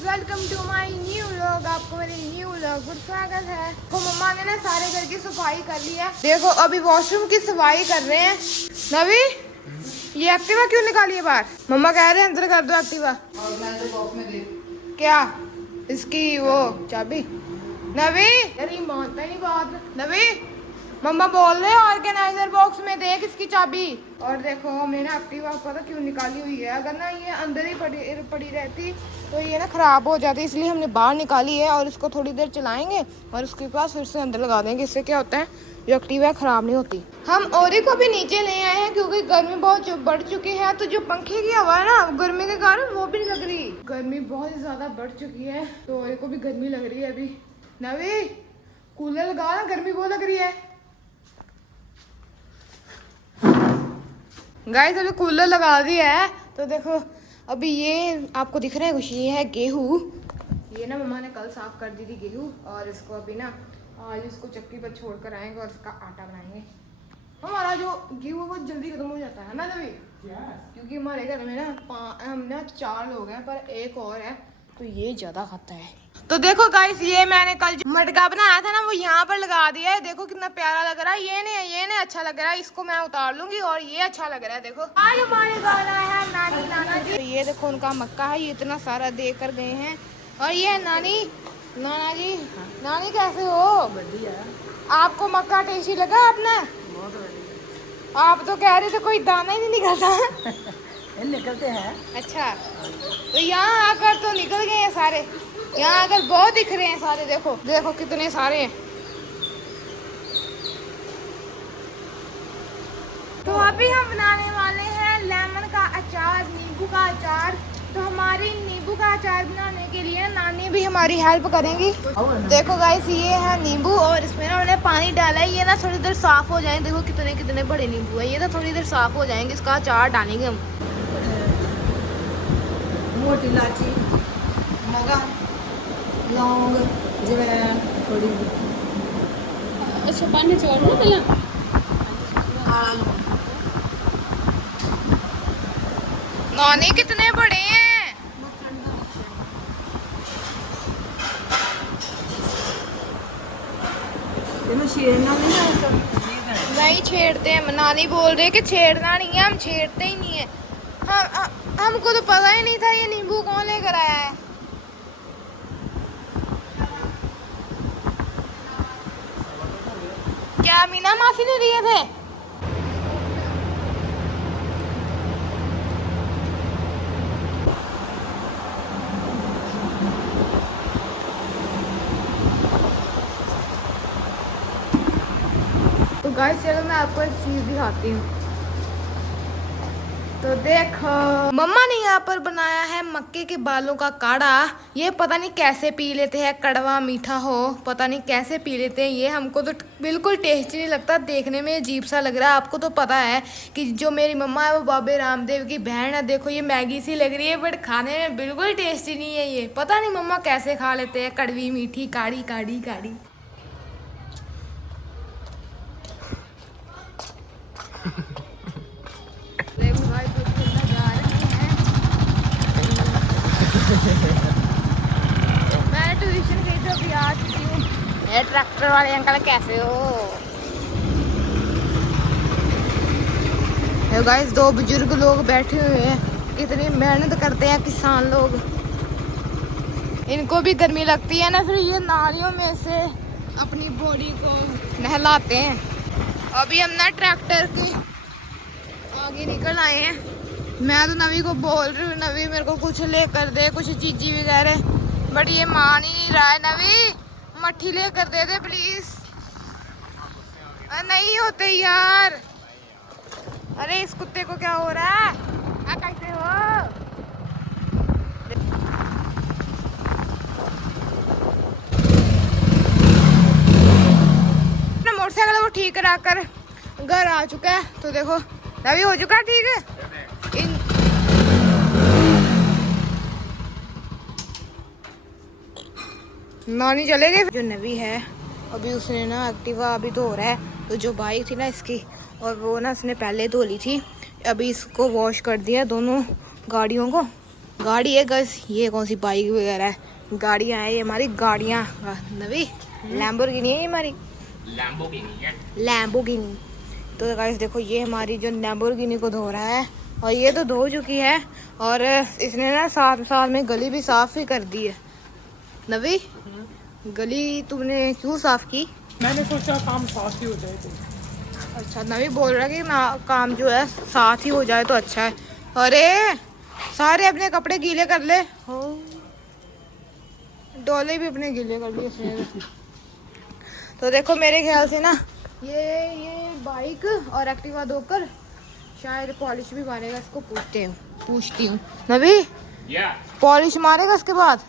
Welcome to my new vlog. आपको मेरे new vlog पर स्वागत है। तो मम्मा ने ना सारे घर की सफाई कर ली है। देखो अभी वॉशरूम की सफाई कर रहे हैं। नवी ये एक्टिवा क्यों निकाली है बाहर? मम्मा कह रहे हैं अंदर कर दो एक्टिवा। क्या इसकी वो चाबी? नवी अरे मानता नहीं बात। नवी मम्मा बोल रहे हैं ऑर्गेनाइजर बॉक्स में देख इसकी चाबी। और देखो मैंने एक्टिवा पता क्यों निकाली हुई है। अगर ना ये अंदर ही पड़ी रहती तो ये ना खराब हो जाती, इसलिए हमने बाहर निकाली है। और इसको थोड़ी देर चलाएंगे और उसके पास फिर से अंदर लगा देंगे। इससे क्या होता है जो एक्टिवा खराब नहीं होती। हम औरी को भी नीचे ले आए हैं क्योंकि गर्मी बहुत बढ़ चुकी है। तो जो पंखे की हवा है ना गर्मी के कारण वो भी नहीं लग रही। गर्मी बहुत ही ज्यादा बढ़ चुकी है तो औरी को भी गर्मी लग रही है। अभी नवी कूलर लगा ना, गर्मी बहुत लग रही है। गाइस अभी कूलर लगा दिया है। तो देखो अभी ये आपको दिख रहा है कुछ, ये है गेहूँ। ये ना मम्मा ने कल साफ कर दी थी गेहूँ और इसको अभी ना आज इसको चक्की पर छोड़ कर आएंगे और इसका आटा बनाएंगे। हमारा जो गेहूँ वो जल्दी खत्म हो जाता है ना तभी, क्योंकि हमारे घर में ना हम ना 4 लोग हैं पर एक और है तो ये ज़्यादा खाता है। तो देखो गाइस ये मैंने कल जो मटका बनाया था ना वो यहाँ पर लगा दिया है। देखो कितना प्यारा लग रहा है। ये नहीं अच्छा लग रहा है, इसको मैं उतार लूंगी। और ये अच्छा लग रहा है। देखो आज हमारे घर आए हैं नानी नाना जी। तो ये देखो उनका मक्का है, ये इतना सारा दे कर गए हैं। और ये है नानी नाना जी। नानी कैसे हो? बढ़िया। आपको मक्का टेस्टी लगा? आपने बहुत बढ़िया। आप तो कह रहे थे कोई दाना ही नहीं निकलता। निकलते हैं। अच्छा तो यहाँ आकर तो निकल गए हैं सारे। यहाँ आकर बहुत दिख रहे हैं सारे। देखो देखो कितने सारे हैं। तो अभी हम बनाने वाले हैं लेमन का अचार, नींबू का अचार। तो हमारी नींबू का अचार बनाने के लिए नानी भी हमारी हेल्प करेंगी। देखो गाइस ये है नींबू और इसमें ना उन्होंने पानी डाला है। ये ना थोड़ी देर साफ हो जाए। देखो कितने कितने बड़े नींबू है। ये ना थोड़ी देर साफ हो जाएंगे, इसका अचार डालेंगे हम। मोटी इलायची, मोगा, लौंग, जवैन थोड़ी। अच्छा पानी छोड़ना पहले। नानी कितने बड़े हैं? नहीं छेड़ते हैं। नानी बोल रहे कि छेड़ना नहीं है। हम छेड़ते ही नहीं है। हमको तो पता ही नहीं था ये नींबू कौन लेकर आया है। क्या मीना मासी ने दिए थे? तो गाइस चलो मैं आपको एक चीज दिखाती हूँ। तो देखो मम्मा ने यहाँ पर बनाया है मक्के के बालों का काढ़ा। ये पता नहीं कैसे पी लेते हैं, कड़वा मीठा हो पता नहीं कैसे पी लेते हैं। ये हमको तो बिल्कुल टेस्टी नहीं लगता, देखने में अजीब सा लग रहा है। आपको तो पता है कि जो मेरी मम्मा है वो बाबे रामदेव की बहन है। देखो ये मैगी सी लग रही है बट खाने में बिल्कुल टेस्टी नहीं है। ये पता नहीं मम्मा कैसे खा लेते हैं, कड़वी मीठी काढ़ी काढ़ी काढ़ी। मैं ट्यूशन गई तो अभी आ चुकी हूँ। ये ट्रैक्टर वाले अंकल कैसे हो? ये गाइस 2 बुजुर्ग लोग बैठे हुए हैं। कितनी मेहनत करते हैं किसान लोग। इनको भी गर्मी लगती है ना, फिर ये नालियों में से अपनी बॉडी को नहलाते हैं। अभी हम ना ट्रैक्टर के आगे निकल आए हैं। मैं तो नवी को बोल रही हूँ नवी मेरे को कुछ लेकर दे, कुछ चीजी वगैरह, बट ये मान ही नहीं रहा है। नवी मट्ठी लेकर दे दे प्लीज। नहीं होते यार। अरे इस कुत्ते को क्या हो रहा है? कैसे हो? मोटरसाइकिल को ठीक करा कर घर आ चुका है। तो देखो नवी हो चुका है ठीक है। नानी चले गए। जो नवी है अभी उसने ना एक्टिवा अभी धो रहा है। तो जो बाइक थी ना इसकी और वो ना इसने पहले धो ली थी। अभी इसको वॉश कर दिया दोनों गाड़ियों को। गाड़ी है गस, ये कौन सी बाइक वगैरह है, गाड़ियाँ हैं ये हमारी गाड़ियाँ। नवी लैम्बोर्गिनी है ये हमारी, लैम्बोर्गिनी। तो गाइस देखो ये हमारी जो लैम्बोर्गिनी को धो रहा है, और ये तो धो चुकी है, और इसने ना 7 साल में गली भी साफ ही कर दी है। नवी गली तुमने क्यों साफ की? मैंने सोचा काम साफ ही हो जाए तो। अच्छा, नवी बोल रहा है कि ना काम जो है साथ ही हो जाए तो अच्छा है। अरे सारे अपने कपड़े गीले कर ले, हो डोले भी अपने गीले कर लिए इसने। तो देखो मेरे ख्याल से ना ये बाइक और एक्टिवा धोकर शायद पॉलिश भी मारेगा, इसको पूछती हूँ। नवी पॉलिश मारेगा इसके बाद?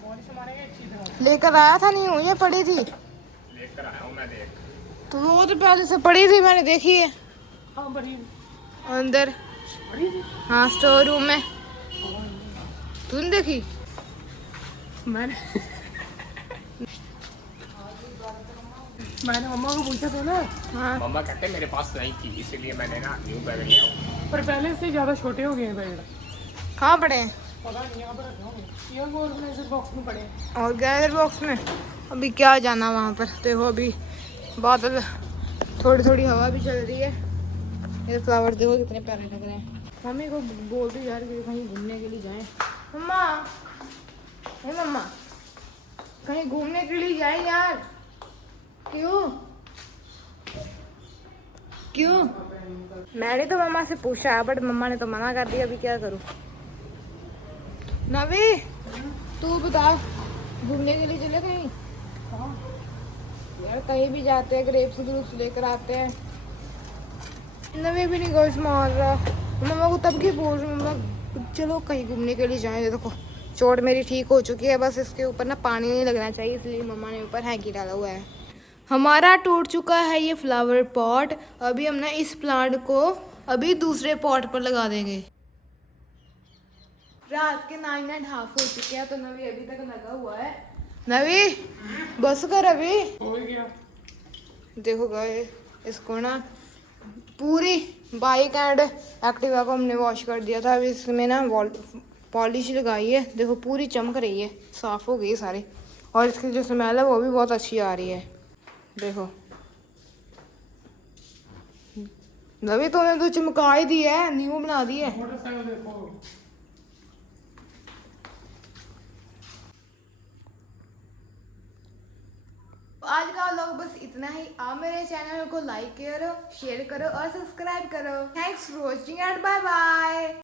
लेकर आया था, नहीं हूँ ये पड़ी थी, लेकर आया हूं मैं, देख। तो वो तो पहले से पड़ी थी, मैंने देखी है हाँ बड़ी अंदर। हाँ स्टोर रूम में, तूने देखी? मैंने मम्मा को पूछा था ना, हाँ मम्मा कहते मेरे पास नहीं थी, इसीलिए मैंने ना न्यू बैग लिया हूँ। पर पहले से ज़्यादा छोटे हो गए हैं बैग। कहाँ पड़े हैं? पता नहीं यहाँ पर रखे होंगे, ये ऑर्गेनाइजर बॉक्स में पड़े हैं। और गैलरी बॉक्स में अभी क्या जाना वहाँ पर। देखो अभी बादल, थोड़ी थोड़ी हवा भी चल रही है। ये फ्लावर देखो कितने प्यारे लग रहे हैं। मम्मी को बोलती यार कि कहीं घूमने के लिए जाएं। मम्मा, हे मम्मा, कहीं घूमने के लिए जाएं यार। क्यों क्यों? मैंने तो मम्मा से पूछा है, बट मम्मा ने तो मना कर दिया। अभी क्या करूँ? नवी तू बता, घूमने के लिए चले कहीं? यार कहीं भी जाते हैं, ग्रेप्स ग्रुप्स लेकर आते हैं। नवी भी नहीं गोश मार रहा। मम्मा को तब की बोल रही हूँ, मम्मा चलो कहीं घूमने के लिए जाएं। देखो चोट मेरी ठीक हो चुकी है, बस इसके ऊपर ना पानी नहीं लगना चाहिए, इसलिए मम्मा ने ऊपर हैंकी डाला हुआ है। हमारा टूट चुका है ये फ्लावर पॉट। अभी हम ना इस प्लांट को अभी दूसरे पॉट पर लगा देंगे। रात के 9:30 हो चुके हैं, तो नवी अभी तक लगा हुआ है। नवी बस कर अभी। हो गया। देखो गाइस, इसको ना पूरी बाइक एंड एक्टिवा को हमने वॉश कर दिया था। अभी इसमें ना पॉलिश लगाई है, देखो पूरी चमक रही है, साफ हो गई सारी, और इसकी जो स्मेल है वो भी बहुत अच्छी आ रही है। देखो नवी तूने तो चमका ही दी है, न्यू बना दी है। मोटरसाइकिल देखो। आज का व्लॉग बस इतना ही। आप मेरे चैनल को लाइक करो, शेयर करो और सब्सक्राइब करो। Thanks for watching and bye bye.